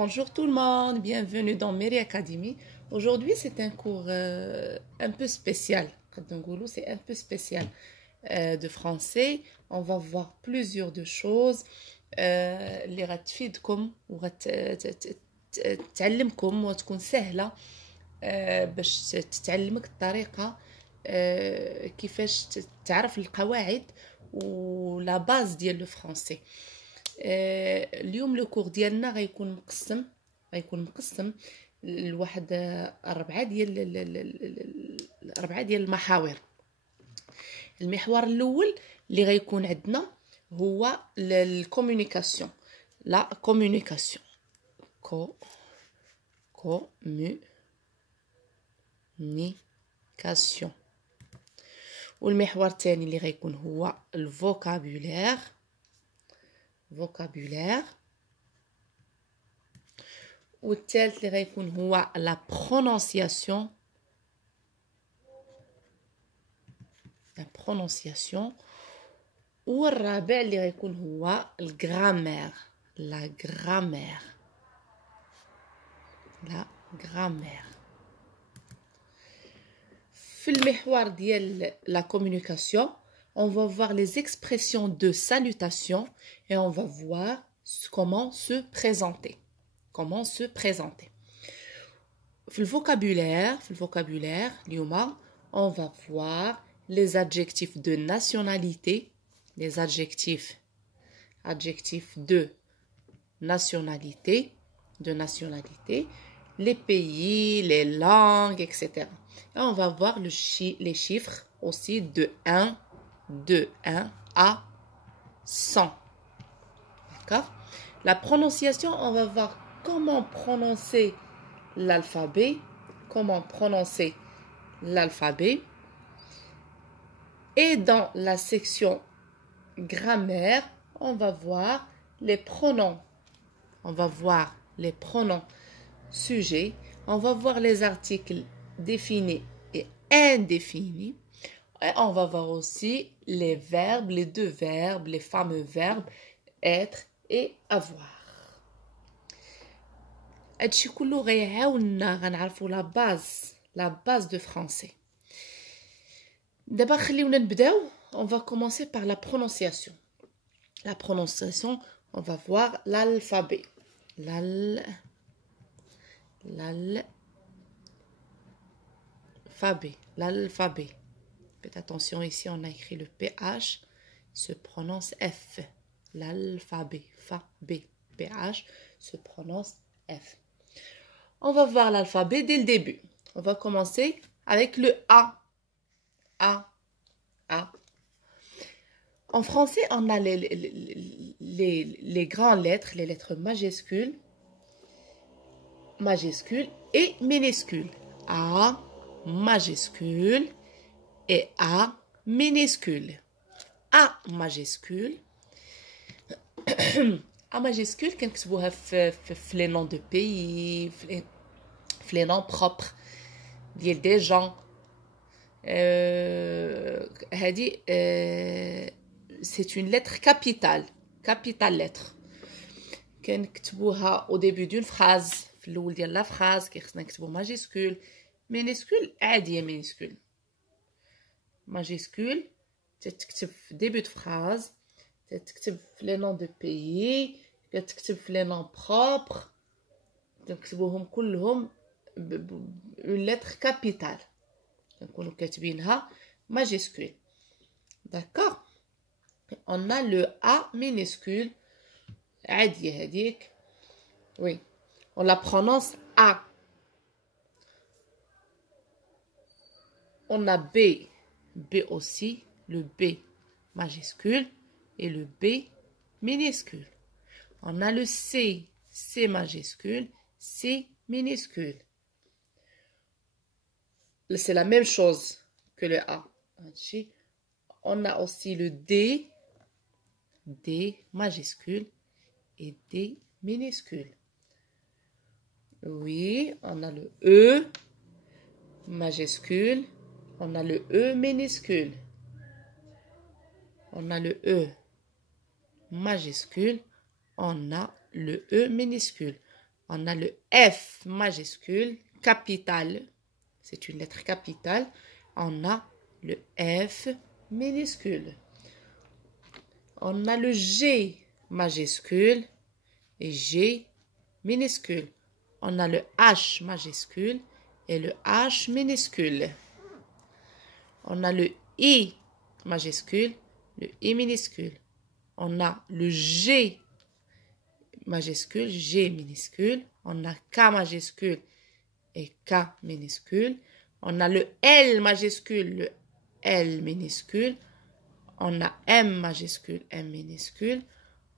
Bonjour tout le monde, bienvenue dans Mary Academy. Aujourd'hui, c'est un cours un peu spécial. C'est un peu spécial de français. On va voir plusieurs de choses اللي غتفيدكم وغتعلمكم وتكون سهلة باش تتعلمك الطريقة كيفاش تعرف القواعد ولا باز ديال لو فرونسي. اليوم لو كور ديالنا غيكون مقسم لواحد أربعة ديال المحاور. المحور الأول اللي غيكون عندنا هو الكومونيكاسيون. لا كومونيكاسيون كومونيكاسيون. والمحور الثاني اللي غيكون هو الفوكابولير والثالث اللي غيكون هو لا برونونسياسيون والرابع اللي غيكون هو الغرامير لا غرامير. في المحور ديال لا كومونيكاسيون on va voir les expressions de salutation et on va voir comment se présenter. في الفوكابulaire اليوم on va voir les adjectifs de nationalité, les adjectifs de nationalité, les pays, les langues, etc. Et on va voir les chiffres aussi de 1 à 100. D'accord? La prononciation, on va voir comment prononcer l'alphabet. Et dans la section grammaire, on va voir les pronoms. Sujets. On va voir les articles définis et indéfinis. Et on va voir aussi les verbes, les deux verbes, les fameux verbes être et avoir. هادشي كله غيعاوننا غنعرفوا لا باز دو فرونسي. دابا خليونا نبداو. On va commencer par la prononciation. La prononciation, on va voir l'alphabet. L'alphabet. Faites attention, ici on a écrit le PH, se prononce F. L'alphabet, PH, se prononce F. On va voir l'alphabet dès le début. On va commencer avec le A. En français, on a les grandes lettres, les lettres majuscules et minuscules. A majuscule et A minuscule. A majuscule كنكتبوها في les noms de pays, في les noms propres ديال des gens. هذه c'est une lettre capitale lettre كنكتبوها au début d'une phrase. في الاول ديال لا phrase خصنا نكتبو majuscule. minuscule عاديه majuscule تكتب في début de phrase, تكتب في les noms de pays, تكتب في les noms propres, تكتبوهم كلهم une lettre capitale نكونوا كاتبينها majuscule. D'accord? On a le A minuscule عادية هذيك. Oui, on la prononce A. On a B aussi, le B majuscule et le B minuscule. On a le C majuscule, C minuscule. C'est la même chose que le A. On a aussi le D majuscule et D minuscule. Oui, on a le E majuscule. On a le E minuscule. On a le E majuscule. On a le E minuscule. On a le F majuscule, capital. C'est une lettre capitale. On a le F minuscule. On a le G majuscule et G minuscule. On a le H majuscule et le H minuscule. On a le I majuscule, le I minuscule. On a le G majuscule, G minuscule. On a K majuscule et K minuscule. On a le L majuscule, le L minuscule. On a M majuscule, M minuscule.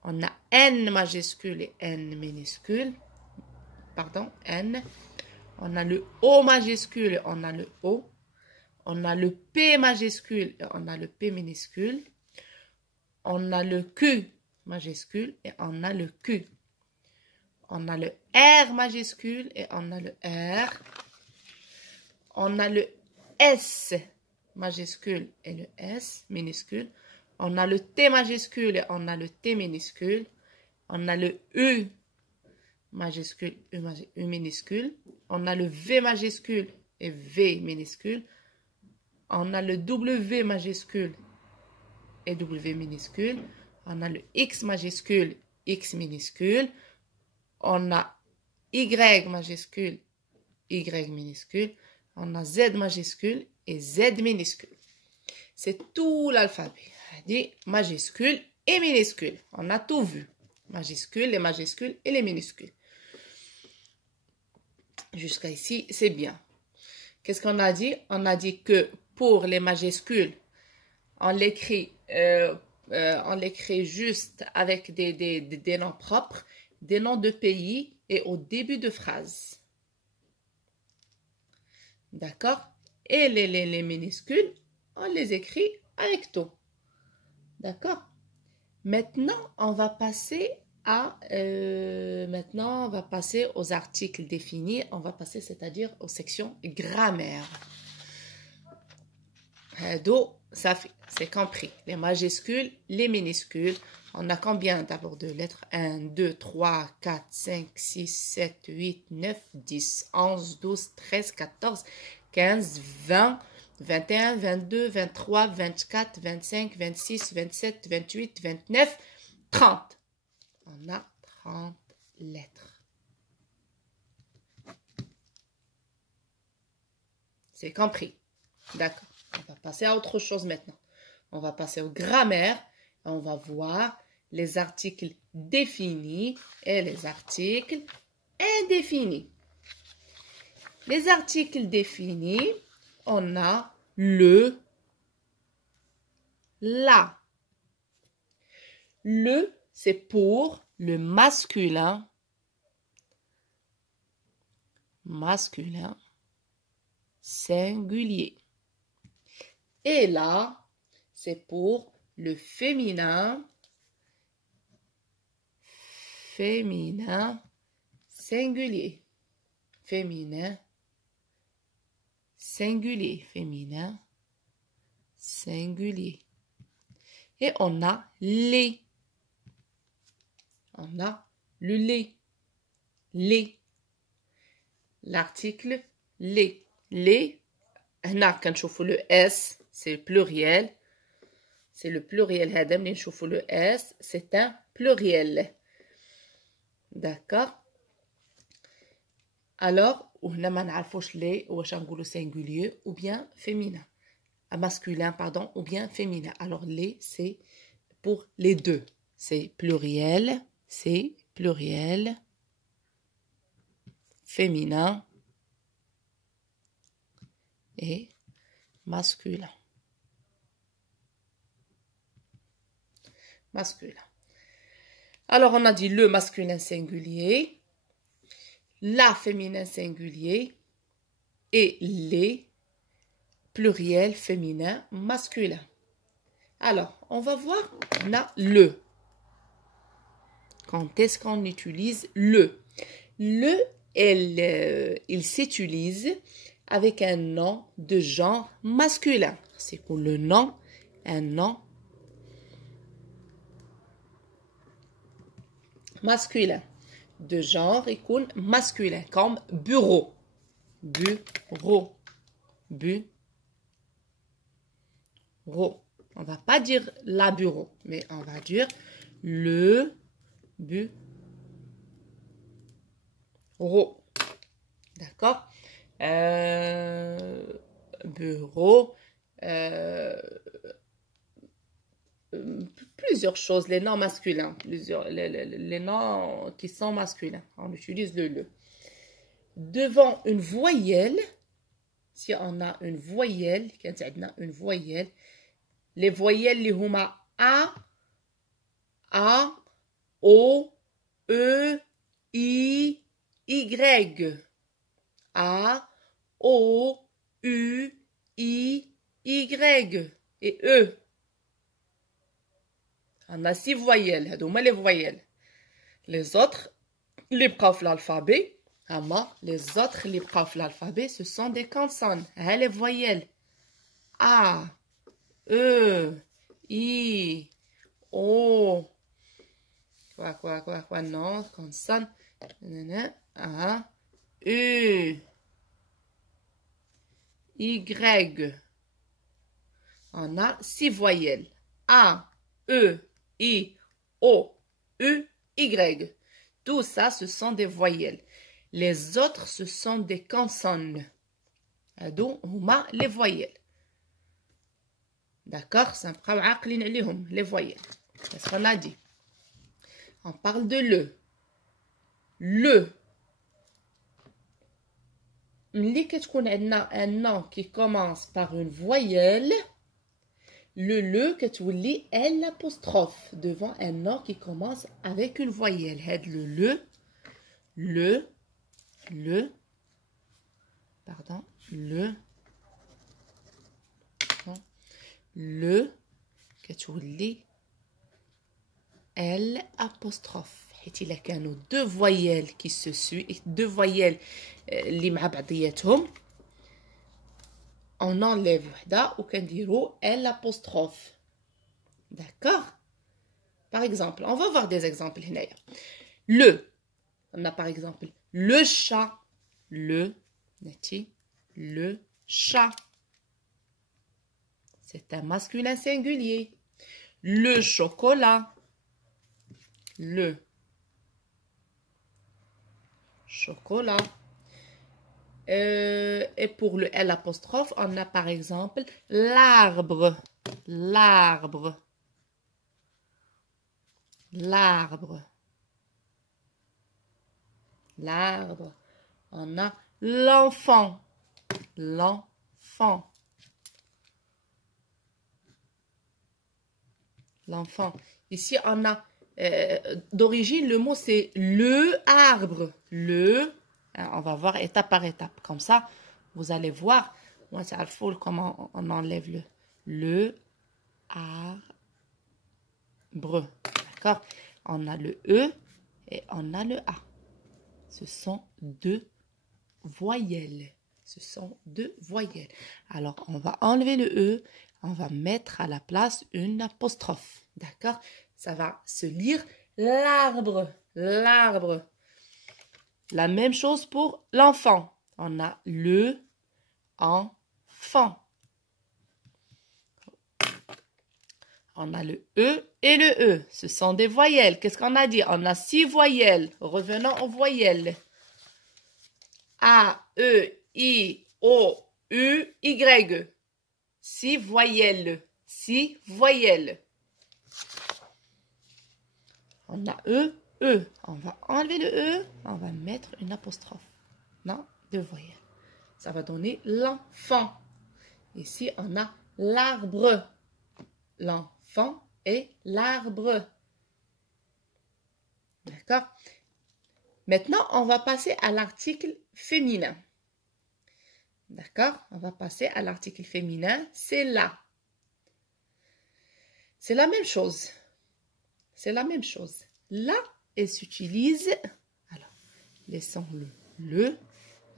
On a N majuscule et N minuscule. Pardon, N. On a le O majuscule, on a le O. On a le P majuscule et on a le P minuscule. On a le Q majuscule et on a le Q. On a le R majuscule et on a le R. On a le S majuscule et le S minuscule. On a le T majuscule et on a le T minuscule. On a le U majuscule, U minuscule. On a le V majuscule et V minuscule. On a le W majuscule et W minuscule. On a le X majuscule, X minuscule. On a Y majuscule, Y minuscule. On a Z majuscule et Z minuscule. C'est tout l'alphabet. Dit majuscule et minuscule. On a tout vu. Majuscules, les majuscules et les minuscules. Jusqu'à ici, c'est bien. Qu'est-ce qu'on a dit? On a dit que pour les majuscules, on l'écrit juste avec des noms propres, des noms de pays et au début de phrase. D'accord? Et les minuscules, on les écrit avec tout. D'accord? Maintenant, on va passer aux articles définis. On va passer, c'est-à-dire aux sections grammaire. Donc, ça fait, c'est compris. Les majuscules, les minuscules. On a combien d'abord de lettres? 1, 2, 3, 4, 5, 6, 7, 8, 9, 10, 11, 12, 13, 14, 15, 20, 21, 22, 23, 24, 25, 26, 27, 28, 29, 30. On a 30 lettres. C'est compris. D'accord. On va passer à autre chose maintenant. On va passer aux grammaires. On va voir les articles définis et les articles indéfinis. Les articles définis, on a le, la. Le, c'est pour le masculin. Masculin singulier. Et là, c'est pour le féminin. Féminin singulier. Féminin singulier. Féminin singulier. Et on a les. On a le lait. Les. L'article les. Les. هنا كنشوفوا le S, c'est pluriel. C'est le pluriel. هذا ملي نشوفوا le S, c'est un pluriel. D'accord? Alors, وهنا ما نعرفوش les واش نقولوا singulier ou bien féminin. Masculin, pardon, ou bien féminin. Alors, les, c'est pour les deux. C'est pluriel, féminin et masculin. Masculin. Alors, on a dit le masculin singulier, la féminin singulier et les pluriel féminin masculin. Alors, on va voir là le. Quand est-ce qu'on utilise le? Le, il s'utilise avec un nom de genre masculin. C'est pour le nom, un nom masculin. de genre يكون masculin comme bureau. Bureau. Bureau. On va pas dire la bureau, mais on va dire le bureau. D'accord? Bureau. Plusieurs choses, les noms masculins, les noms qui sont masculins. On utilise le. Devant une voyelle, si on a une voyelle, les voyelles les huma A, O, E, I, Y. A, O, U, I, Y et E. On a 6 voyelles. هذوما les voyelles. Les autres, les بقاو l'alphabet. Les autres, les l'alphabet, ce sont des consonnes. Les voyelles. A, E, I, O. Quoi, non, consonne. A, U, Y. On a 6 voyelles. A, E, I, O, U, Y. Tout ça, ce sont des voyelles. Les autres, ce sont des consonnes. Donc, huma les voyelles. D'accord? Les voyelles. Qu'est-ce qu'on a dit? On parle de le. Le. On a un nom qui commence par une voyelle. Le كتولي l'apostrophe devant un nom qui commence avec une voyelle. Le كتولي l'apostrophe. حيت إلا كانوا deux voyelles qui se suivent, deux voyelles اللي مع بعضياتهم, on enlève وحده وكنديرو l'apostrophe. D'accord? Par exemple, on va voir des exemples هنايا. Le, on a par exemple le chat, le chat. C'est un masculin singulier. Le chocolat, le chocolat. Et pour le l'apostrophe, on a par exemple l'arbre, l'arbre. On a l'enfant, l'enfant. Ici, on a d'origine, le mot c'est le arbre. On va voir étape par étape. Comme ça, vous allez voir. Moi, c'est à full comment on enlève le arbre. D'accord? On a le E et on a le A. Ce sont deux voyelles. Alors, on va enlever le E. On va mettre à la place une apostrophe. D'accord? Ça va se lire l'arbre. L'arbre. La même chose pour l'enfant. On a le enfant. On a le E et le E. Ce sont des voyelles. Qu'est-ce qu'on a dit? On a 6 voyelles. Revenons aux voyelles. A, E, I, O, U, Y. 6 voyelles. 6 voyelles. On a E. On va enlever le E, on va mettre une apostrophe. Non, 2 voyelles. Ça va donner l'enfant. Ici, on a l'arbre. L'enfant et l'arbre. D'accord? Maintenant, on va passer à l'article féminin. D'accord? On va passer à l'article féminin. C'est là. C'est la même chose. Là, elle s'utilise, alors, laissons le.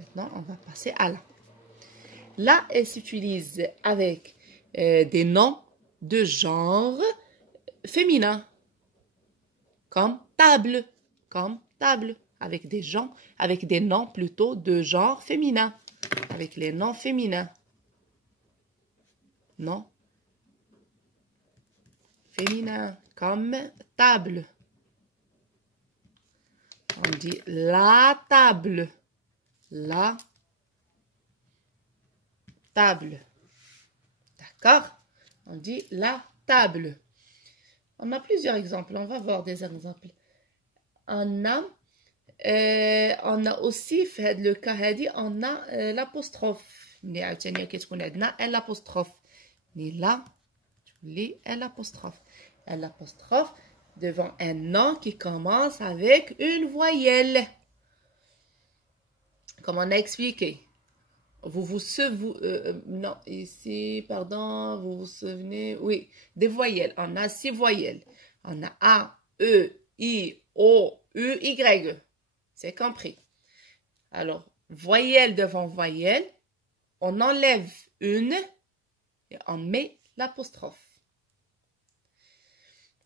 Maintenant, on va passer à là. Là, elle s'utilise avec des noms de genre féminin. Comme table. avec des gens, avec des noms plutôt de genre féminin, avec les noms féminins. Non. Féminin, comme table. On dit la table. La table. D'accord? On dit la table. On a plusieurs exemples. On va voir des exemples. On a aussi fait le cas هذه on a l'apostrophe. اللي عاوتاني كتكون عندنا l'apostrophe. ni là, l'apostrophe. L'apostrophe devant un nom qui commence avec une voyelle. Comme on a expliqué. Non, ici, pardon, vous vous souvenez? Oui, des voyelles. On a 6 voyelles. On a A, E, I, O, U, Y. C'est compris. Alors, voyelle devant voyelle, on enlève une et on met l'apostrophe.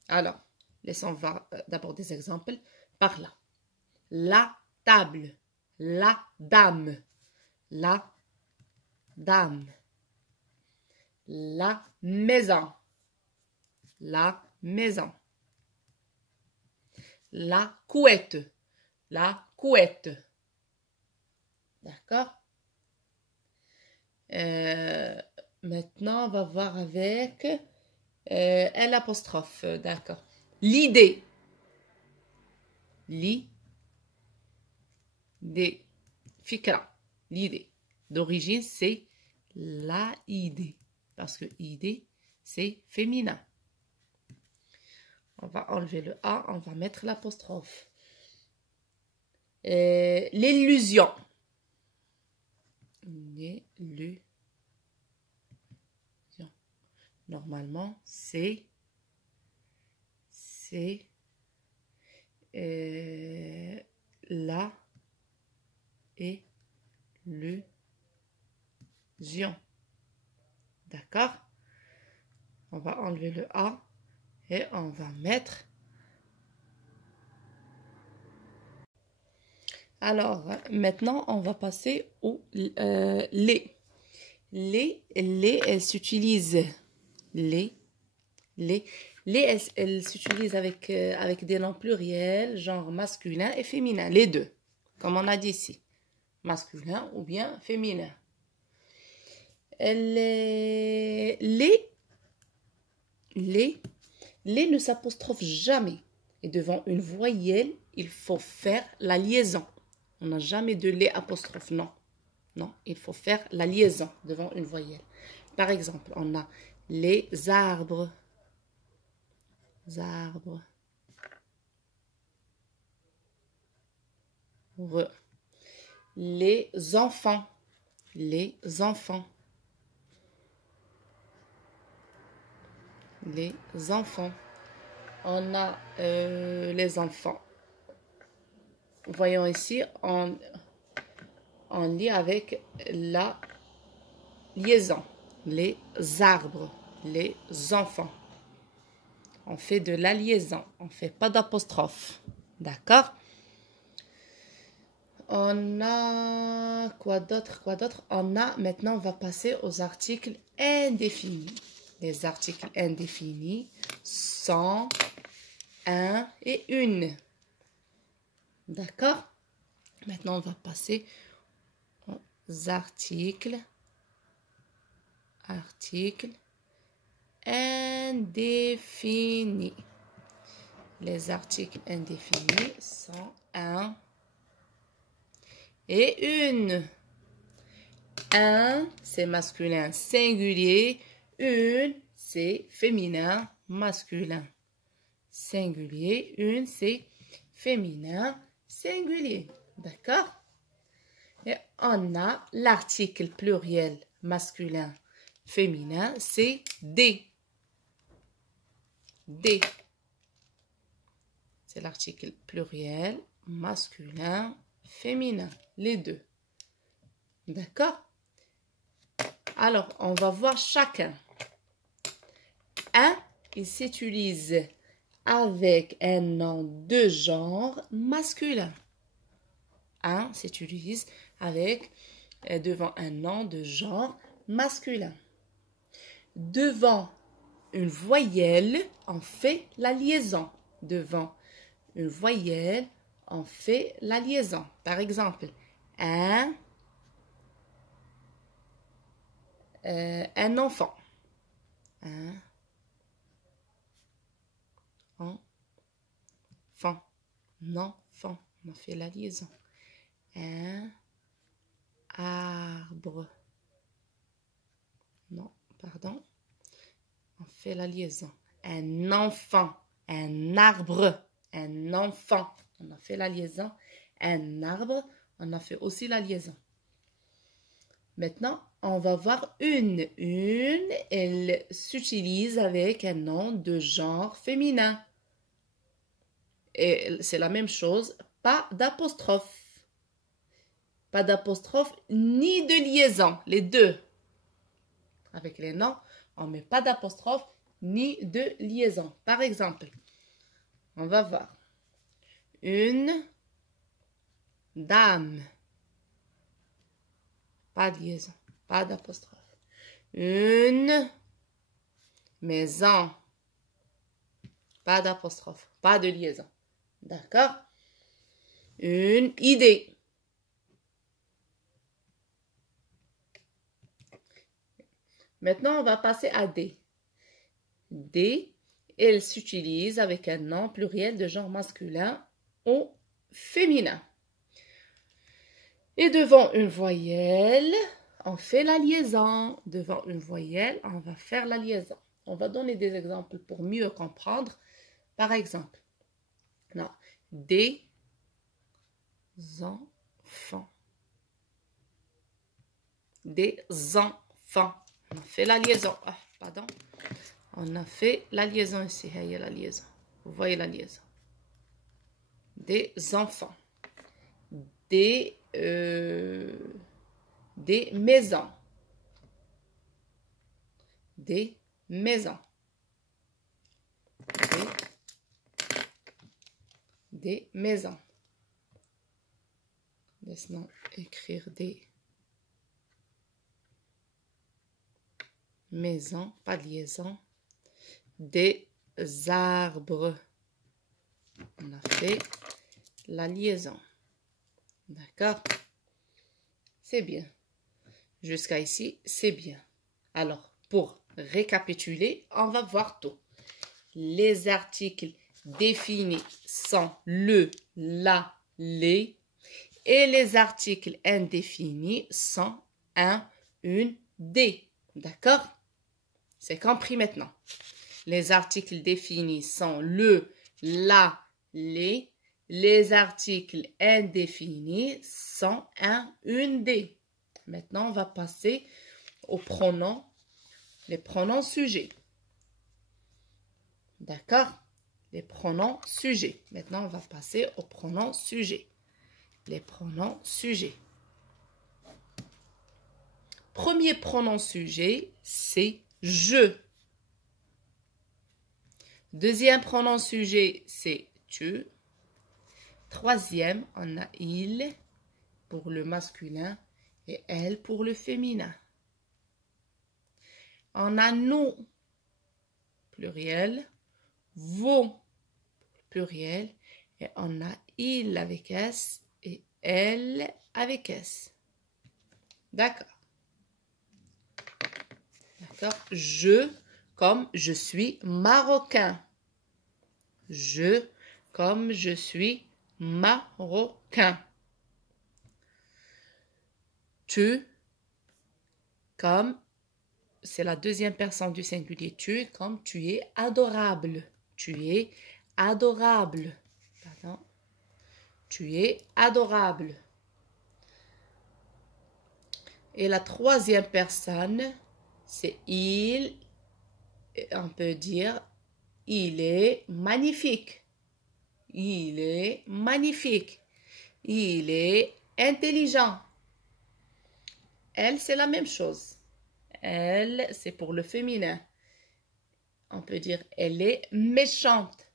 Alors, laissons voir d'abord des exemples. Par là. La table. La dame. La dame. La maison. La maison. La couette. La couette. D'accord? Maintenant, on va voir avec l'apostrophe. D'accord. L'idée. L'idée. Fikra. L'idée. D'origine, c'est la idée. Parce que idée, c'est féminin. On va enlever le A, on va mettre l'apostrophe. L'illusion. L'illusion. Normalement, c'est la illusion. D'accord? On va enlever le A et on va mettre. Alors, maintenant, on va passer au les. Elles s'utilisent. Elles s'utilisent avec des noms pluriels, genre masculin et féminin, les deux, comme on a dit ici, masculin ou bien féminin. Les ne s'apostrophent jamais. Et devant une voyelle, il faut faire la liaison. On n'a jamais de les apostrophe, non. Non, il faut faire la liaison devant une voyelle. Par exemple, on a les arbres. Arbres. Les enfants. Les enfants. Les enfants. On a les enfants. Voyons ici, on lit avec la liaison. Les arbres. Les enfants. On fait de la liaison. On ne fait pas d'apostrophe. D'accord? On a quoi d'autre? On a, maintenant, on va passer aux articles indéfinis. Les articles indéfinis sont un et une. D'accord? Maintenant, on va passer aux articles indéfinis. Les articles indéfinis sont un et une. Un, c'est masculin singulier. Une, c'est féminin masculin singulier. Une, c'est féminin singulier. D'accord? Et on a l'article pluriel masculin féminin, c'est des. Des. C'est l'article pluriel masculin féminin, les deux. D'accord? Alors, on va voir chacun. Un, il s'utilise avec un nom de genre masculin. Un s'utilise avec devant un nom de genre masculin. Devant une voyelle, on fait la liaison. Devant une voyelle, on fait la liaison. Par exemple, un enfant. Un enfant. Enfant. On fait la liaison. Un arbre. Non, pardon. On fait la liaison. Un enfant. Un arbre. Un enfant. On a fait la liaison. Un arbre. On a fait aussi la liaison. Maintenant, on va voir une. Une, elle s'utilise avec un nom de genre féminin. Et c'est la même chose, pas d'apostrophe. Pas d'apostrophe ni de liaison, les deux. Avec les noms, on ne met pas d'apostrophe ni de liaison. Par exemple, on va voir. Une dame. Pas de liaison, pas d'apostrophe. Une maison. Pas d'apostrophe, pas de liaison. D'accord? Une idée. Maintenant, on va passer à des. Des, elle s'utilise avec un nom pluriel de genre masculin ou féminin. Et devant une voyelle, on fait la liaison. Devant une voyelle, on va faire la liaison. On va donner des exemples pour mieux comprendre. Par exemple, non, des enfants. Des enfants. On a fait la liaison. Ah, pardon. On a fait la liaison ici. Il y a la liaison. Vous voyez la liaison. Des enfants. Des maisons. Des maisons. Des maisons. Laisse-nous écrire des maisons, pas de liaison. Des arbres. On a fait la liaison. D'accord? C'est bien. Jusqu'à ici, c'est bien. Alors, pour récapituler, on va voir tout. Les articles définis sont le, la, les. Et les articles indéfinis sont un, une, des. D'accord? C'est compris maintenant. Les articles définis sont le, la, les. Les articles indéfinis sont un, une, des. Maintenant, on va passer aux pronoms, les pronoms sujets. D'accord? Les pronoms sujets. Maintenant, on va passer aux pronoms sujets. Les pronoms sujets. Premier pronom sujet, c'est je. Deuxième pronom sujet, c'est tu. Troisième, on a il pour le masculin et elle pour le féminin. On a nous, pluriel, vous, pluriel, et on a il avec S et elle avec S. D'accord. D'accord. Je, comme je suis marocain. Je, comme je suis marocain. Tu, comme c'est la deuxième personne du singulier tu, comme tu es adorable. Tu es adorable. Pardon. Tu es adorable. Et la troisième personne, c'est il. On peut dire il est magnifique. Il est magnifique. Il est intelligent. Elle, c'est la même chose. Elle, c'est pour le féminin. On peut dire elle est méchante.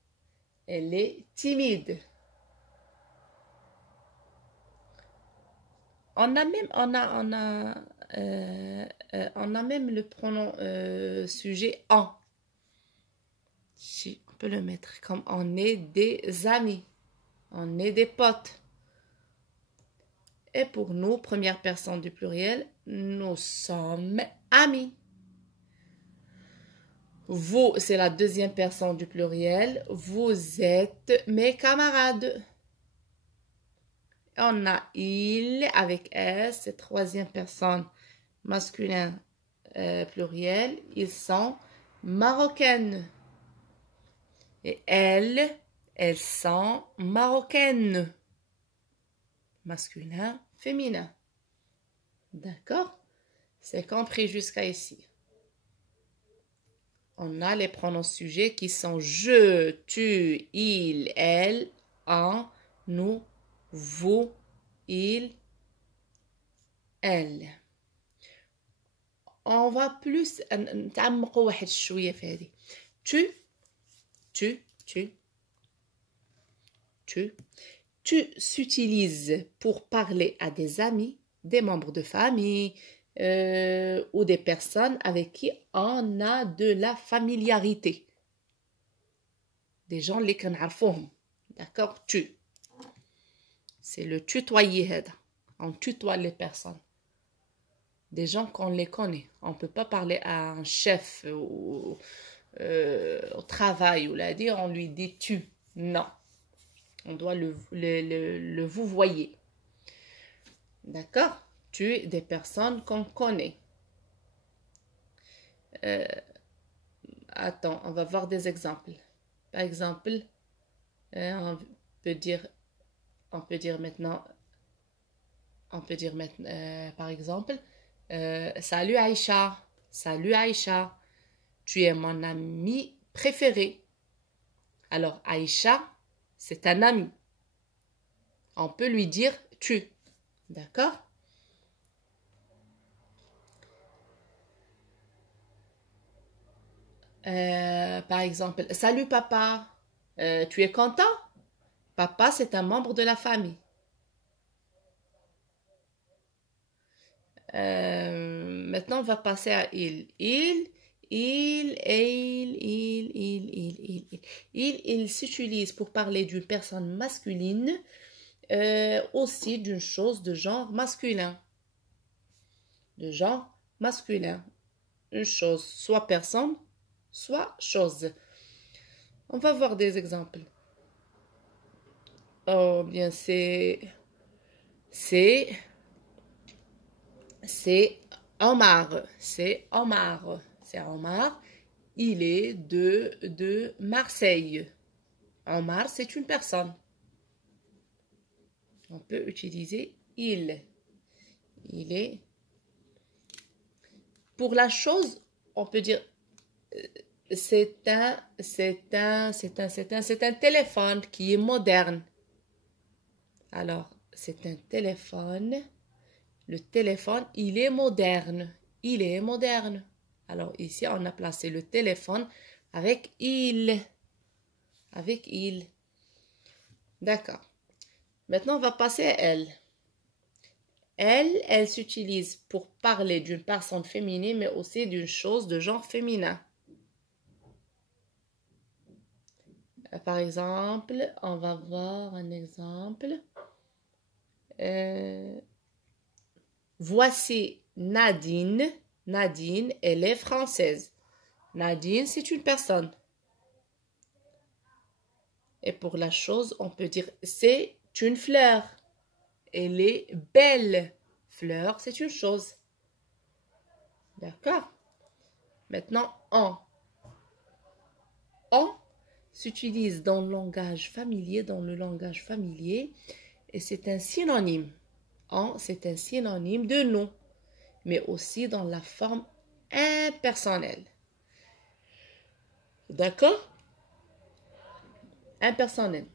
Elle est timide. On a même le pronom sujet en. Si, on peut le mettre comme on est des amis. On est des potes. Et pour nous, première personne du pluriel, nous sommes amis. Vous, c'est la deuxième personne du pluriel. Vous êtes mes camarades. On a il avec S, c'est troisième personne masculin pluriel. Ils sont marocaines. Et elles sont marocaines. Masculin, féminin. D'accord? C'est compris jusqu'à ici. On a les pronoms sujets qui sont je, tu, il, elle, on, nous, vous, il, elle. On va plus نتعمقوا واحد شوية في هذه. Tu s'utilises pour parler à des amis, des membres de famille ou des personnes avec qui on a de la familiarité. Des gens اللي كنعرفوهم. D'accord? Tu. C'est le tutoyer هذا. On tutoie les personnes. Des gens qu'on les connaît. On ne peut pas parler à un chef ou au travail ou là dire on lui dit tu. Non. On doit le vous voyez. D'accord? Tu des personnes qu'on connaît. Attends, on va voir des exemples. Par exemple, on peut dire maintenant, par exemple, salut Aïcha, salut Aïcha, tu es mon ami préféré. Alors Aïcha, c'est un ami. On peut lui dire tu. D'accord? Par exemple, salut papa, tu es content? Papa, c'est un membre de la famille. Maintenant, on va passer à il. Il s'utilise pour parler d'une personne masculine, aussi d'une chose de genre masculin. De genre masculin. Une chose, soit personne, soit chose. On va voir des exemples. Oh bien, c'est Omar. C'est Omar. C'est Omar. Il est de Marseille. Omar, c'est une personne. On peut utiliser il. Il est. Pour la chose, on peut dire c'est un téléphone qui est moderne. Alors, c'est un téléphone. Le téléphone, il est moderne. Il est moderne. Alors, ici, on a placé le téléphone avec il. Avec il. D'accord. Maintenant, on va passer à elle. Elle s'utilise pour parler d'une personne féminine, mais aussi d'une chose de genre féminin. Par exemple, on va voir un exemple. Voici Nadine. Nadine, elle est française. Nadine, c'est une personne. Et pour la chose, on peut dire c'est une fleur. Elle est belle. Fleur, c'est une chose. D'accord? Maintenant, on. On s'utilise dans le langage familier, et c'est un synonyme. On, c'est un synonyme de nom, mais aussi dans la forme impersonnelle. D'accord? Impersonnelle.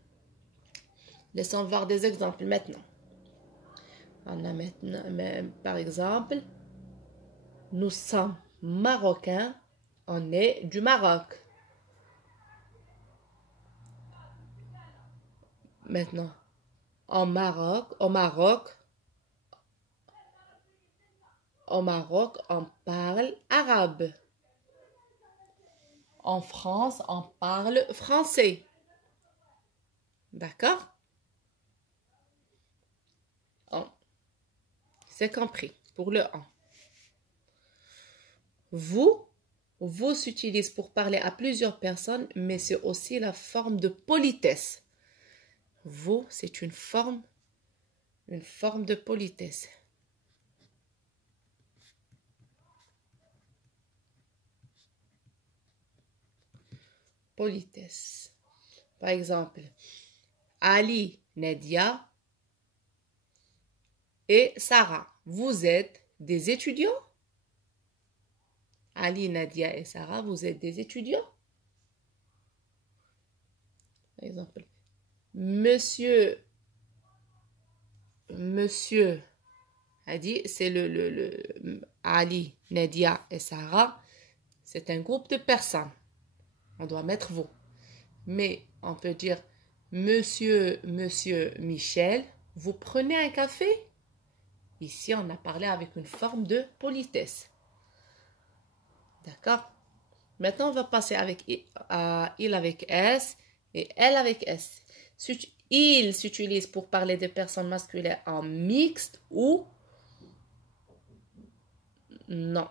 Laissons voir des exemples maintenant. On a maintenant, par exemple, nous sommes marocains, on est du Maroc. Maintenant, au Maroc, Au Maroc, on parle arabe. En France, on parle français. D'accord? Oh, c'est compris pour le on. Vous s'utilise pour parler à plusieurs personnes, mais c'est aussi la forme de politesse. Vous, c'est une forme de politesse. Politesse. Par exemple, Ali, Nadia et Sarah. Vous êtes des étudiants? Ali, Nadia et Sarah, vous êtes des étudiants? Par exemple, Monsieur a dit, c'est le Ali, Nadia et Sarah, c'est un groupe de personnes. On doit mettre vous. Mais on peut dire, Monsieur Michel, vous prenez un café? Ici, on a parlé avec une forme de politesse. D'accord? Maintenant, on va passer avec il avec S et elle avec S. Il s'utilise pour parler des personnes masculines en mixte ou non.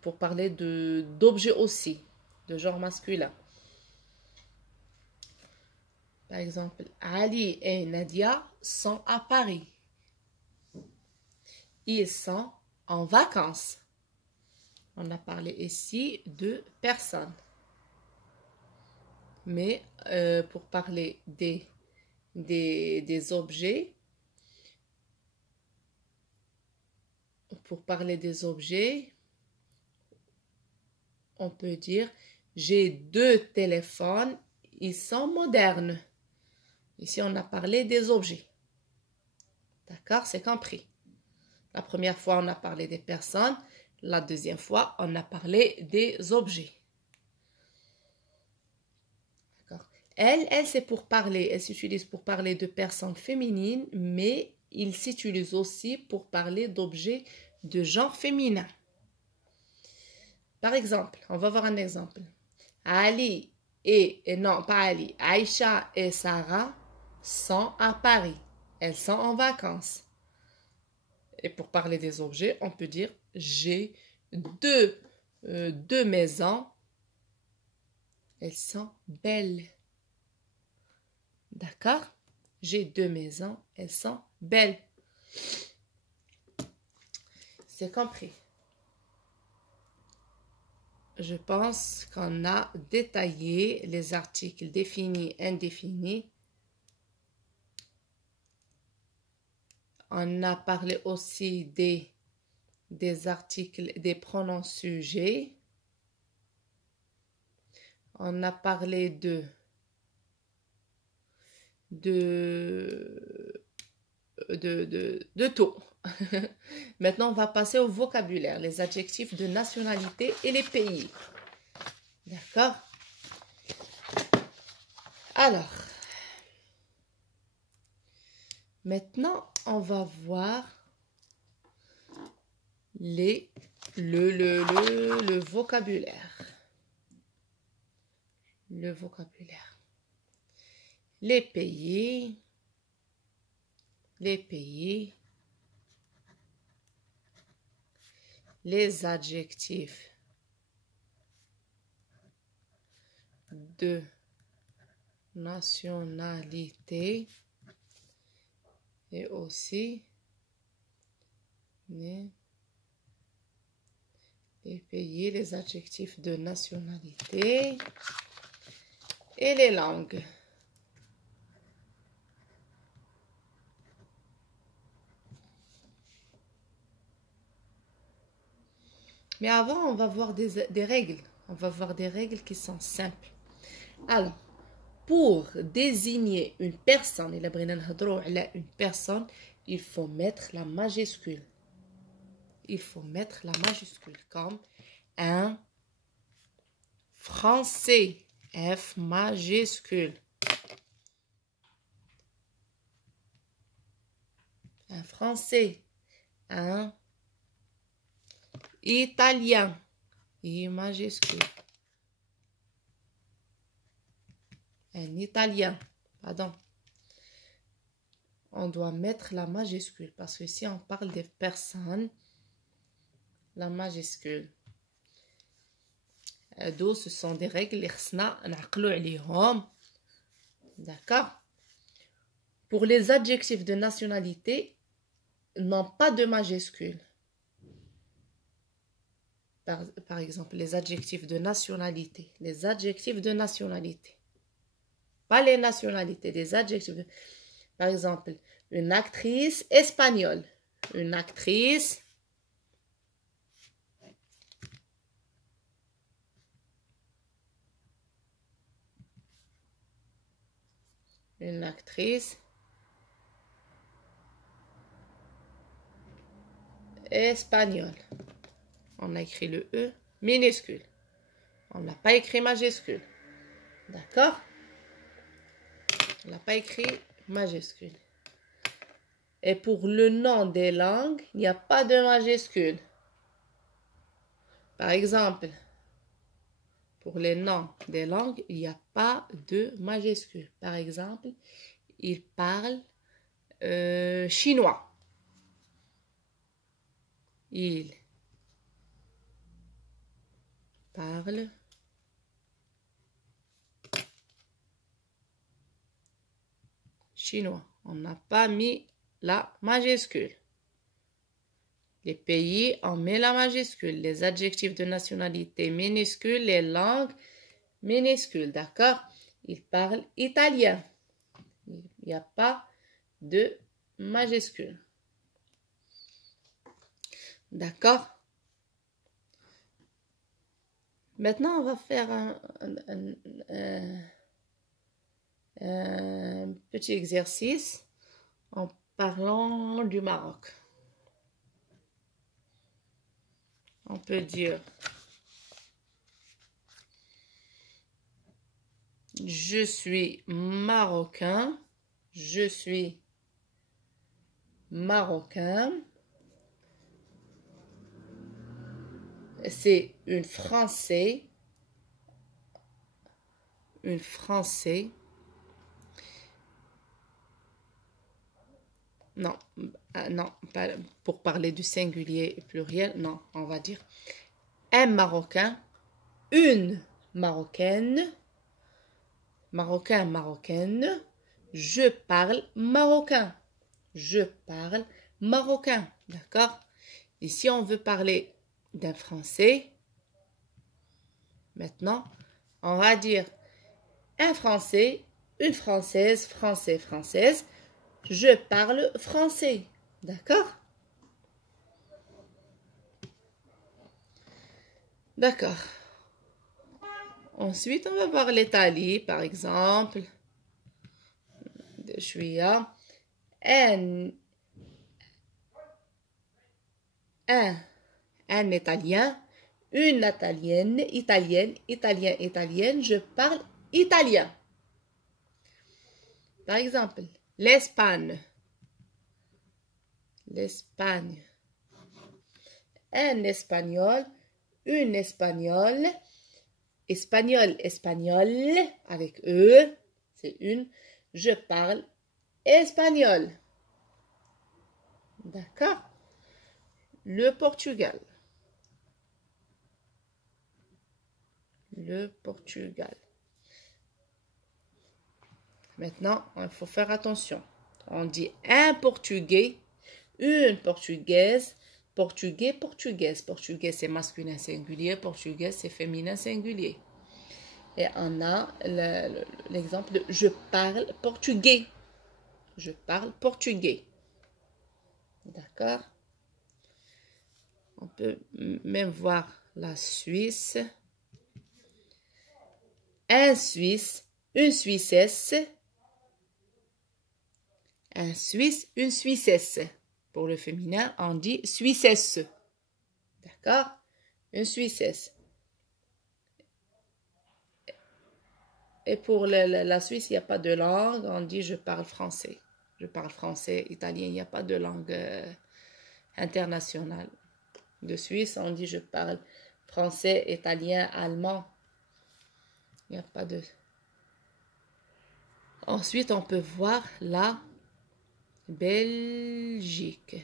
Pour parler d'objets aussi, de genre masculin. Par exemple, Ali et Nadia sont à Paris. Ils sont en vacances. On a parlé ici de personnes. Mais pour parler des objets, on peut dire j'ai 2 téléphones, ils sont modernes. Ici, on a parlé des objets. D'accord, c'est compris. La première fois, on a parlé des personnes. La deuxième fois, on a parlé des objets. D'accord. Elle c'est pour parler. Elle s'utilise pour parler de personnes féminines, mais il s'utilise aussi pour parler d'objets de genre féminin. Par exemple, on va voir un exemple. Ali non, pas Ali, Aïcha et Sarah sont à Paris. Elles sont en vacances. Et pour parler des objets, on peut dire j'ai deux maisons. Elles sont belles. D'accord? J'ai 2 maisons. Elles sont belles. C'est compris. Je pense qu'on a détaillé les articles définis, indéfinis. On a parlé aussi des articles, des pronoms sujets. On a parlé de tout. Maintenant, on va passer au vocabulaire, les adjectifs de nationalité et les pays. D'accord? Alors, maintenant, on va voir le vocabulaire. Le vocabulaire. Les pays, les adjectifs de nationalité et aussi les pays, les adjectifs de nationalité et les langues. Mais avant, on va voir des règles. On va voir des règles qui sont simples. Alors, pour désigner une personne, il faut mettre la majuscule. Il faut mettre la majuscule comme un Français. F majuscule. Un Français. Un italien. I majuscule. Un italien. Pardon. On doit mettre la majuscule parce que si on parle des personnes, la majuscule. Ce sont des règles. D'accord? Pour les adjectifs de nationalité, n'ont pas de majuscule. Par exemple, les adjectifs de nationalité. Les adjectifs de nationalité. Pas les nationalités, les adjectifs. Par exemple, une actrice espagnole. Une actrice espagnole. On a écrit le E minuscule. On n'a pas écrit majuscule. D'accord? On n'a pas écrit majuscule. Et pour le nom des langues, il n'y a pas de majuscule. Par exemple, pour les noms des langues, il n'y a pas de majuscule. Par exemple, il parle chinois. Il parle chinois. On n'a pas mis la majuscule. Les pays, on met la majuscule. Les adjectifs de nationalité minuscules, les langues minuscules. D'accord? Il parle italien. Il n'y a pas de majuscule. D'accord? Maintenant, on va faire un petit exercice en parlant du Maroc. On peut dire je suis marocain. Je suis marocain. C'est une Français. Une Français. Non, non, pas pour parler du singulier pluriel, non, on va dire un Marocain, une Marocaine, Marocain, Marocaine, je parle marocain, je parle marocain, d'accord? Et si on veut parler d'un Français, maintenant, on va dire un Français, une Française, Français, Française, je parle français, d'accord? D'accord. Ensuite, on va voir l'Italie, par exemple. Je suis un Italien, une Italienne, Italienne, je parle italien. Par exemple, l'Espagne. Un Espagnol, une Espagnole, Espagnol, avec E, c'est une, je parle espagnol. D'accord? Le Portugal. Maintenant, il faut faire attention. On dit un Portugais, une Portugaise, Portugais, Portugaise. Portugais, c'est masculin singulier. Portugaise, c'est féminin singulier. Et on a l'exemple de je parle portugais. Je parle portugais. D'accord? On peut même voir la Suisse. Un Suisse, une Suissesse. Un Suisse, une Suissesse. Pour le féminin, on dit Suissesse. D'accord? Une Suissesse. Et pour la Suisse, il n'y a pas de langue. On dit je parle français. Je parle français, italien. Il n'y a pas de langue internationale. de Suisse, on dit je parle français, italien, allemand. Il n'y a pas de... Ensuite, on peut voir la Belgique.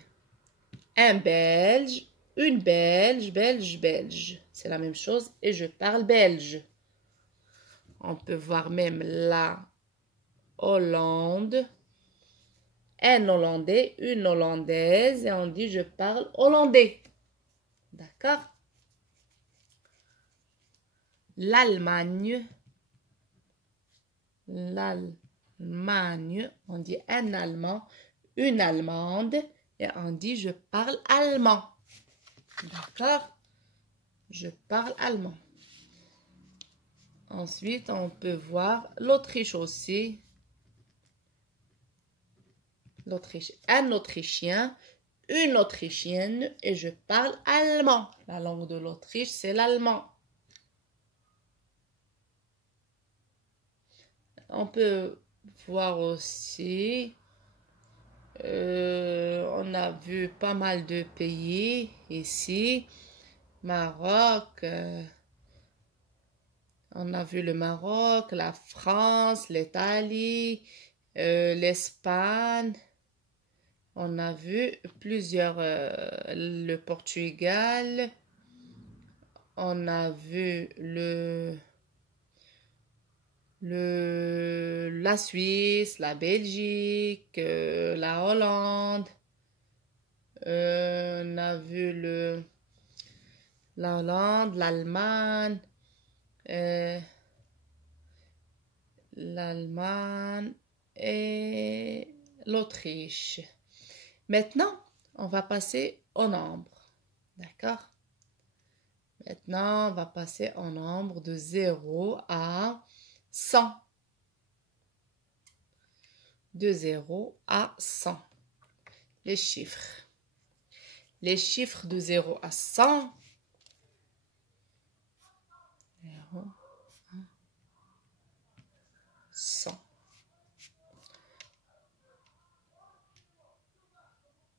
Un Belge, une Belge, Belge, Belge. C'est la même chose et je parle belge. On peut voir même la Hollande. Un Hollandais, une Hollandaise et on dit je parle hollandais. D'accord? L'Allemagne. L'Allemagne. On dit un Allemand, une Allemande et on dit je parle allemand. D'accord? Je parle allemand. Ensuite, on peut voir l'Autriche aussi. L'Autriche, un Autrichien, une Autrichienne et je parle allemand. La langue de l'Autriche, c'est l'allemand. On peut voir aussi, on a vu pas mal de pays ici. Maroc, on a vu le Maroc, la France, l'Italie, l'Espagne. On a vu plusieurs, le Portugal. On a vu la Suisse, la Belgique, la Hollande. On a vu la Hollande, l'Allemagne, et l'Autriche. Maintenant, on va passer au nombre. D'accord? Maintenant, on va passer au nombre de 0 à 100. De 0 à 100. Les chiffres. Les chiffres de 0 à 100. 0, 100.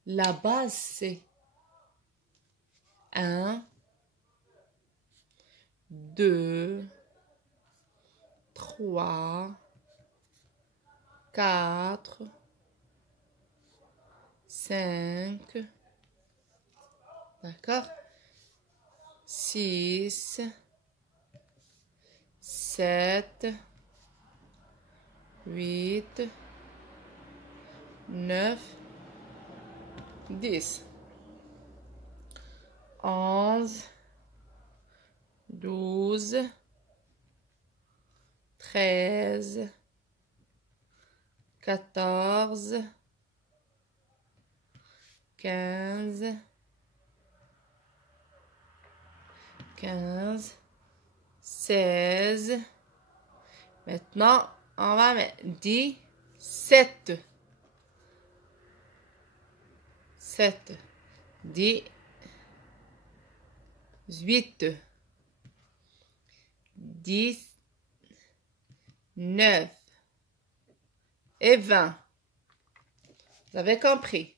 La base, c'est 1, 2, 3, 4, 5, d'accord? 6, 7, 8, 9, 10, 11, 12, 13, 14, 15, 16. Maintenant, on va mettre 17. 7, 18, 19 et 20. Vous avez compris?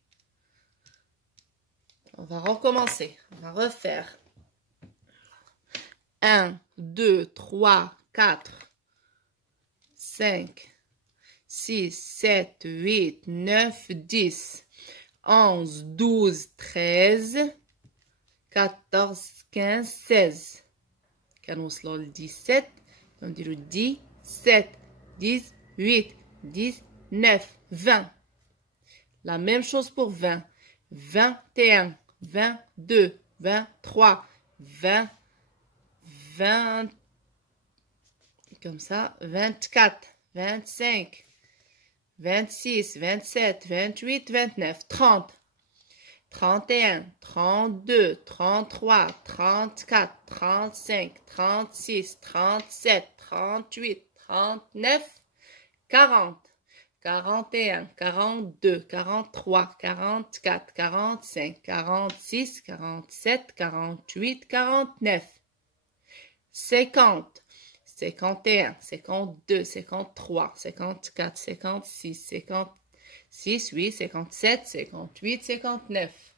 On va recommencer. On va refaire. 1, 2, 3, 4, 5, 6, 7, 8, 9, 10, 11, 12, 13, 14, 15, 16. كنوصلوا ل 17 نديروا 17 18 19 20. La même chose pour 20. 21, 22, 23, 20, 20, comme ça, 24, 25, 26, 27, 28, 29, 30, 31, 32, 33, 34, 35, 36, 37, 38, 39, 40, 41, 42, 43, 44, 45, 46, 47, 48, 49, 50, 51, 52, 53, 54, 56, 56, oui, 57, 58, 59,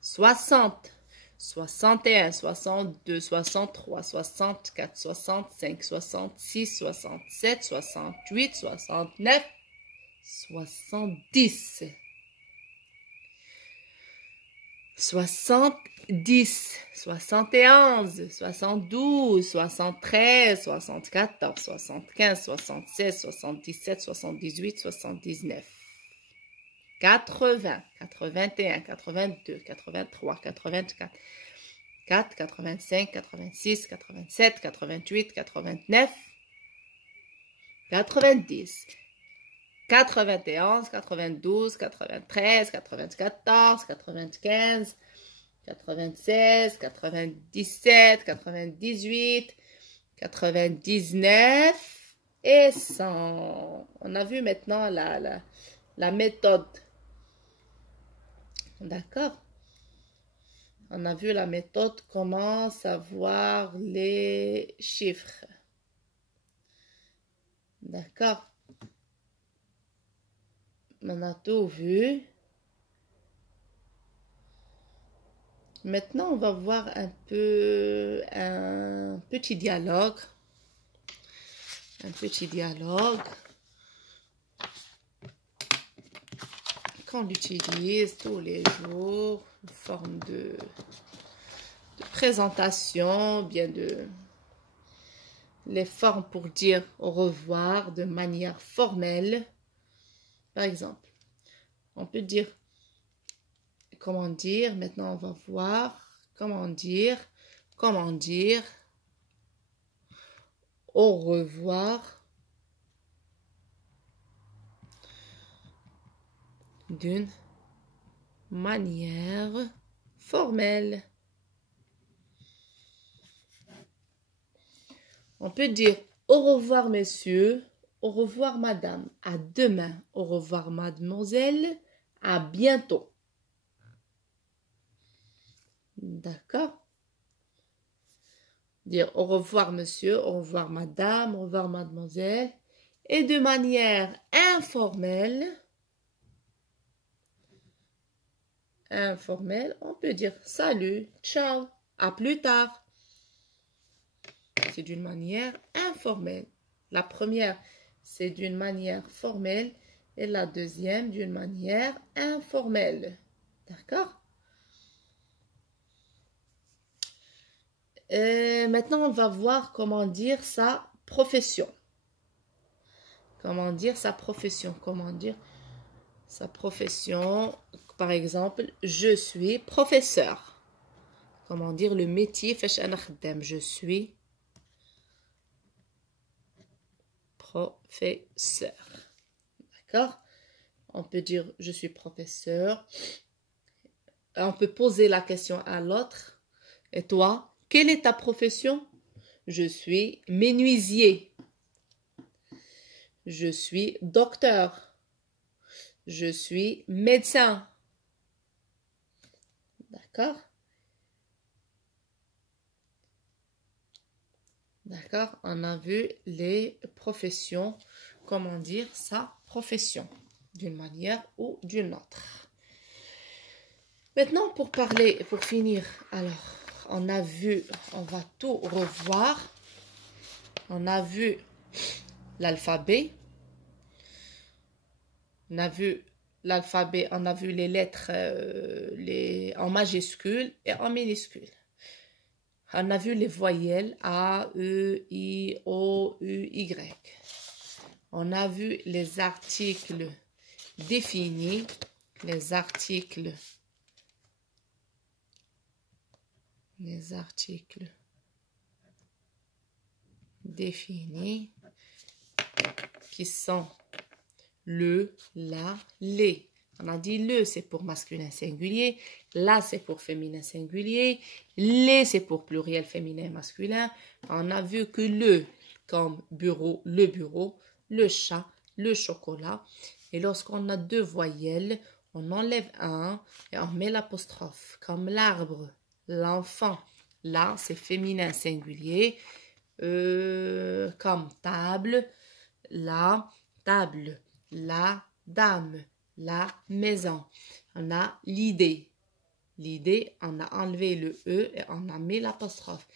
60, 61, 62, 63, 64, 65, 66, 67, 68, 69, 70. 70, 71, 72, 73, 74, 75, 76, 77, 78, 79, 80, 81, 82, 83, 84, 85, 86, 87, 88, 89, 90, 91, 92, 93, 94, 95, 96, 97, 98, 99 et 100. On a vu maintenant la méthode. D'accord? On a vu la méthode, comment savoir les chiffres. D'accord? On a tout vu. Maintenant, on va voir un petit dialogue. Un petit dialogue qu'on utilise tous les jours, une forme de présentation, bien les formes pour dire au revoir de manière formelle. Par exemple, on peut dire, comment dire, maintenant on va voir, comment dire au revoir d'une manière formelle. On peut dire au revoir messieurs, au revoir madame, à demain, au revoir mademoiselle, à bientôt. D'accord? Dire au revoir monsieur, au revoir madame, au revoir mademoiselle. Et de manière informelle, on peut dire salut, ciao, à plus tard. C'est d'une manière informelle. La première, c'est d'une manière formelle et la deuxième d'une manière informelle. D'accord? Maintenant, on va voir comment dire sa profession. Comment dire sa profession? Comment dire sa profession? Par exemple, je suis professeur. Comment dire le métier? Je suis professeur. D'accord? On peut dire je suis professeur. On peut poser la question à l'autre. Et toi, quelle est ta profession? Je suis menuisier. Je suis docteur. Je suis médecin. D'accord? D'accord? On a vu les professions. Comment dire sa profession d'une manière ou d'une autre. Maintenant, pour finir, alors, on a vu, on va tout revoir. On a vu l'alphabet. On a vu l'alphabet, on a vu les lettres en majuscules et en minuscules. On a vu les voyelles A, E, I, O, U, Y. On a vu les articles définis, les articles définis qui sont le, la, les. On a dit le, c'est pour masculin singulier. La, c'est pour féminin singulier. Les, c'est pour pluriel féminin masculin. On a vu que le, comme bureau, le chat, le chocolat. Et lorsqu'on a deux voyelles, on enlève un et on met l'apostrophe. Comme l'arbre, l'enfant. Là, c'est féminin singulier. Comme table, la table. La dame, la maison. On a l'idée. l'idée, on a enlevé le E et on a mis l'apostrophe.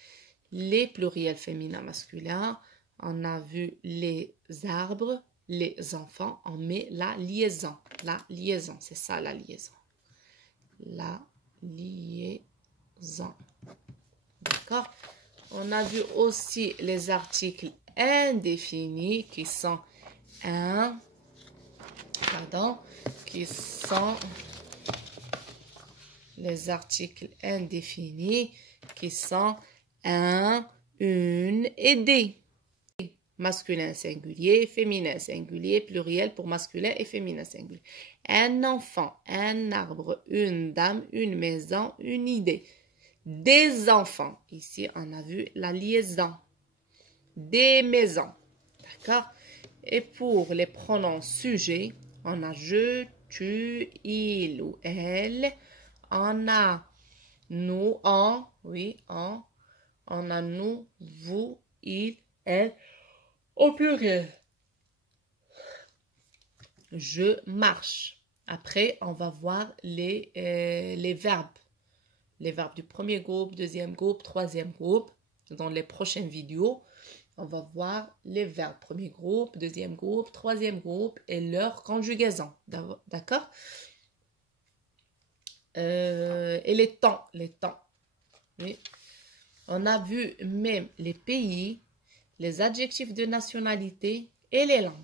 Les pluriels féminins masculins, on a vu les arbres, les enfants, on met la liaison. La liaison, c'est ça la liaison. La liaison. D'accord? On a vu aussi les articles indéfinis qui sont les articles indéfinis qui sont un, une et des. Masculin singulier, féminin singulier, pluriel pour masculin et féminin singulier. Un enfant, un arbre, une dame, une maison, une idée. Des enfants. Ici, on a vu la liaison. Des maisons. D'accord? Et pour les pronoms sujets, on a je, tu, il ou elle. On a nous, on, oui, on. On a nous, vous, il, elle, au pluriel. Je marche. Après, on va voir les verbes. Les verbes du premier groupe, deuxième groupe, troisième groupe. Dans les prochaines vidéos, on va voir les verbes. Premier groupe, deuxième groupe, troisième groupe et leur conjugaison. D'accord? Et les temps. Oui. On a vu même les pays, les adjectifs de nationalité et les langues.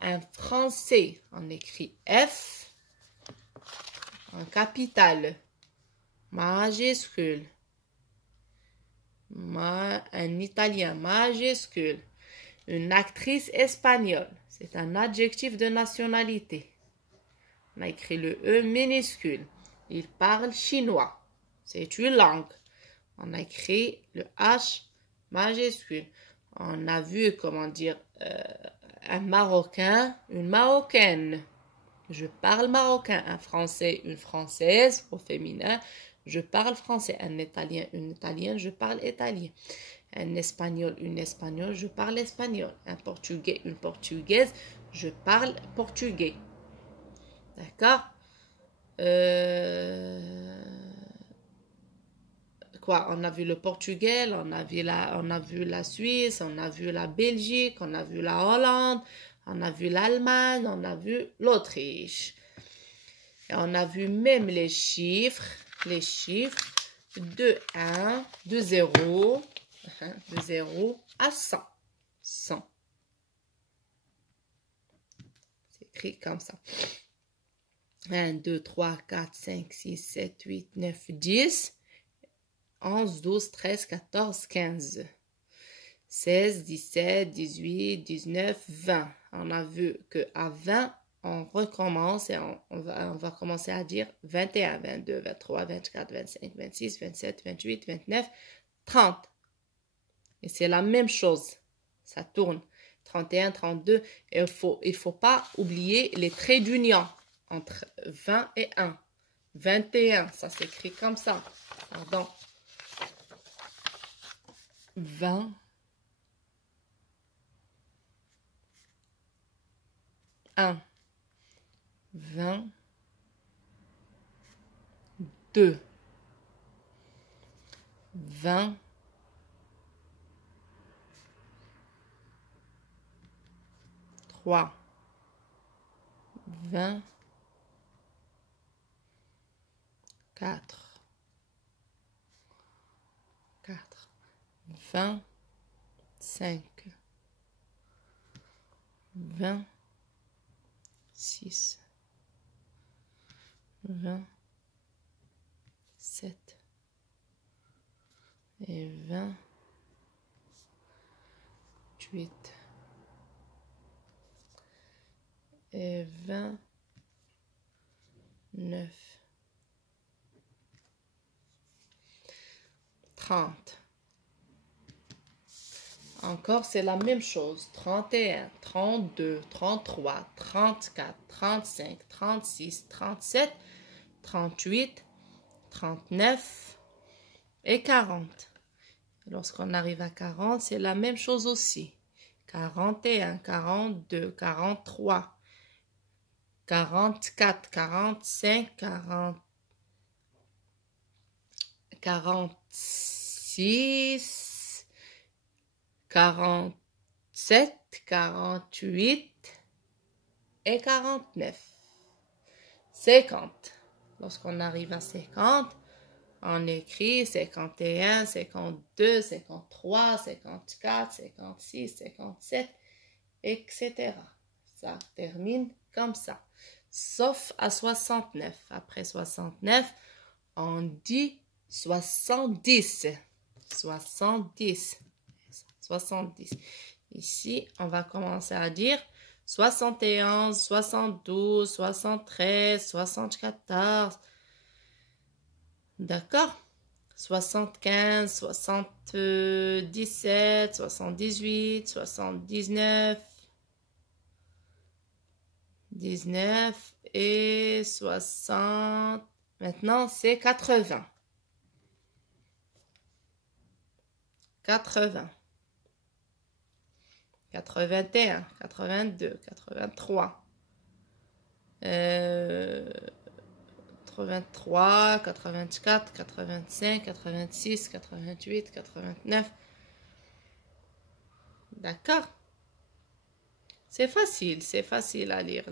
Un français, on écrit F en capitale, majuscule. Un italien, majuscule. Une actrice espagnole, c'est un adjectif de nationalité. On a écrit le E minuscule. Il parle chinois. C'est une langue. On a écrit le H majuscule. On a vu, comment dire, un Marocain, une Marocaine. Je parle marocain. Un Français, une Française au féminin. Je parle français. Un Italien, une Italienne. Je parle italien. Un Espagnol, une Espagnole. Je parle espagnol. Un Portugais, une Portugaise. Je parle portugais. D'accord? Quoi? On a vu le Portugal, on a vu la Suisse, on a vu la Belgique, on a vu la Hollande, on a vu l'Allemagne, on a vu l'Autriche. Et on a vu même les chiffres de 1, de 0, de 0 à 100. 100. C'est écrit comme ça. 1, 2, 3, 4, 5, 6, 7, 8, 9, 10, 11, 12, 13, 14, 15, 16, 17, 18, 19, 20. On a vu qu'à 20, on recommence et on va commencer à dire 21, 22, 23, 24, 25, 26, 27, 28, 29, 30. Et c'est la même chose. Ça tourne. 31, 32. Et il faut pas oublier les traits d'union entre 20 et 1. 21, ça s'écrit comme ça. Pardon. 20. 1. 20. 2. 20. 3. 20. 4. 25. 26. 27. Et 28. Et 29. 30. Encore, c'est la même chose. 31, 32, 33, 34, 35, 36, 37, 38, 39 et 40. Lorsqu'on arrive à 40, c'est la même chose aussi. 41, 42, 43, 44, 45, 40, 46, 47, 48 et 49. 50. Lorsqu'on arrive à 50, on écrit 51, 52, 53, 54, 56, 57, etc. Ça termine comme ça. Sauf à 69. Après 69, on dit 70. 70. 70. Ici, on va commencer à dire 71, 72, 73, 74. D'accord? 75, 77, 78, 79, 19 et 60. Maintenant, c'est 80. 80. 81, 82, 83. 83, 84, 85, 86, 88, 89. D'accord? C'est facile à lire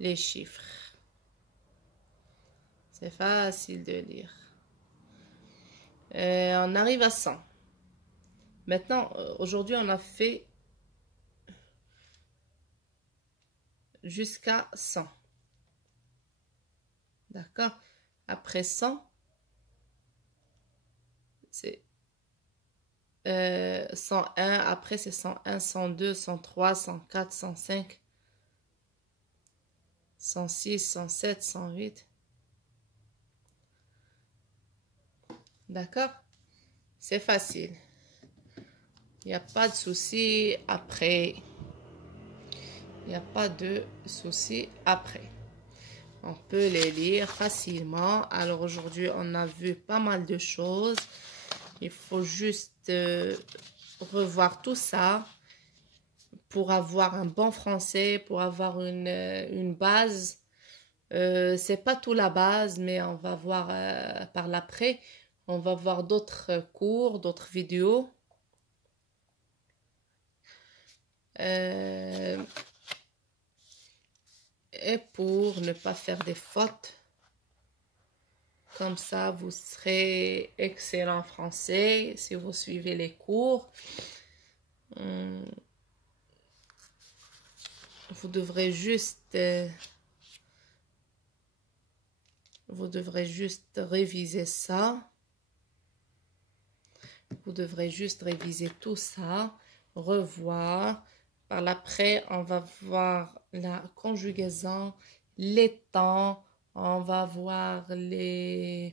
les chiffres. C'est facile de lire. On arrive à 100. Maintenant, aujourd'hui, on a fait jusqu'à 100. D'accord? Après 100, c'est 101. Après, c'est 101, 102, 103, 104, 105, 106, 107, 108. D'accord? C'est facile. Il n'y a pas de souci après. Il n'y a pas de souci après. On peut les lire facilement. Alors aujourd'hui, on a vu pas mal de choses. Il faut juste revoir tout ça pour avoir un bon français, pour avoir une base. C'est pas tout la base, mais on va voir par l'après. On va voir d'autres cours, d'autres vidéos. Et pour ne pas faire des fautes, comme ça vous serez excellent en français si vous suivez les cours. Vous devrez juste réviser ça. Vous devrez juste réviser tout ça, revoir. Par l'après, on va voir la conjugaison, les temps, on va voir le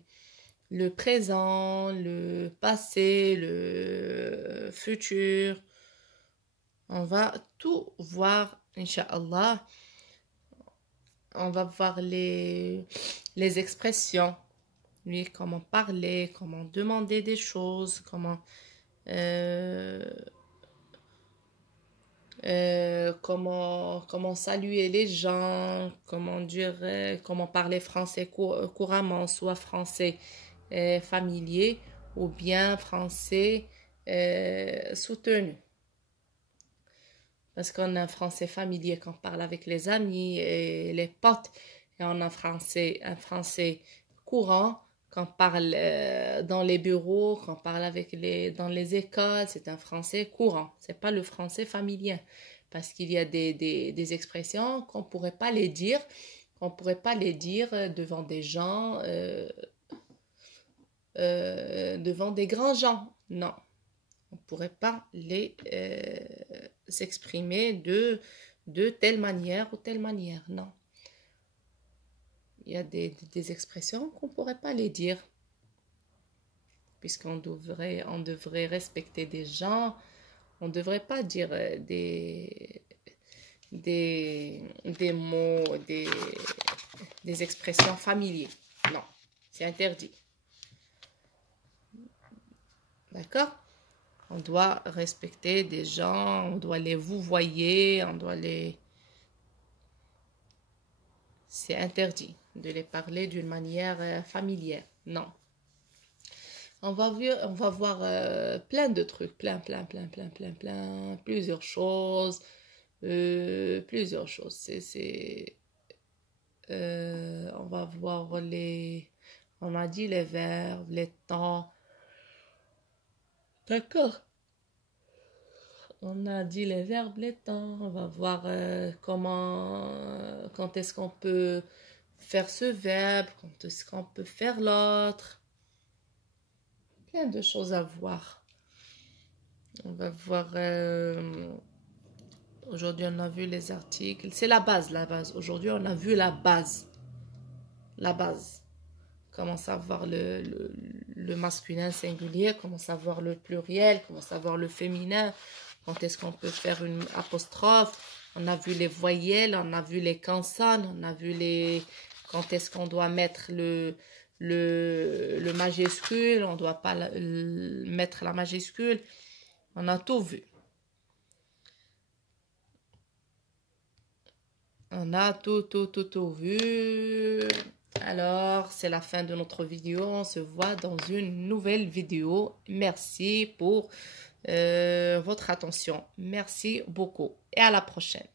présent, le passé, le futur. On va tout voir, Inch'Allah. On va voir les expressions. Oui, comment parler, comment demander des choses, comment saluer les gens, comment dire, comment parler français couramment, soit français familier ou bien français soutenu. Parce qu'on a un français familier qu'on parle avec les amis et les potes, et on a un français courant qu'on parle dans les bureaux, qu'on parle dans les écoles. C'est un français courant, c'est pas le français familier, parce qu'il y a des expressions qu'on pourrait pas les dire devant des gens, devant des grands gens. Non, on pourrait pas les s'exprimer de telle manière ou telle manière. Non. Il y a des expressions qu'on ne pourrait pas les dire, puisqu'on devrait respecter des gens. On ne devrait pas dire des mots, des expressions familières. Non, c'est interdit. D'accord? On doit respecter des gens, on doit les vouvoyer, on doit les C'est interdit de les parler d'une manière familière. Non. On va voir plein de trucs, plein, plusieurs choses. Plusieurs choses. On va voir on a dit les verbes, les temps. D'accord. On a dit les verbes, les temps. On va voir quand est-ce qu'on peut faire ce verbe, quand est-ce qu'on peut faire l'autre. Plein de choses à voir. On va voir. Aujourd'hui, on a vu les articles. C'est la base, la base. Aujourd'hui, on a vu la base. La base. Comment savoir le masculin singulier, comment savoir le pluriel, comment savoir le féminin, quand est-ce qu'on peut faire une apostrophe. On a vu les voyelles, on a vu les consonnes, on a vu quand est-ce qu'on doit mettre le majuscule, on ne doit pas mettre la majuscule. On a tout vu. On a tout vu. Alors, c'est la fin de notre vidéo. On se voit dans une nouvelle vidéo. Merci pour votre attention. Merci beaucoup et à la prochaine.